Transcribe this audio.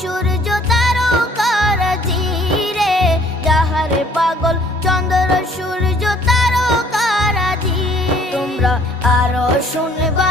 সূর্য তারকারাজি রে, যাহারে পাগল চন্দ্র সূর্য তারকারাজি। তোমরা আরো শুনবা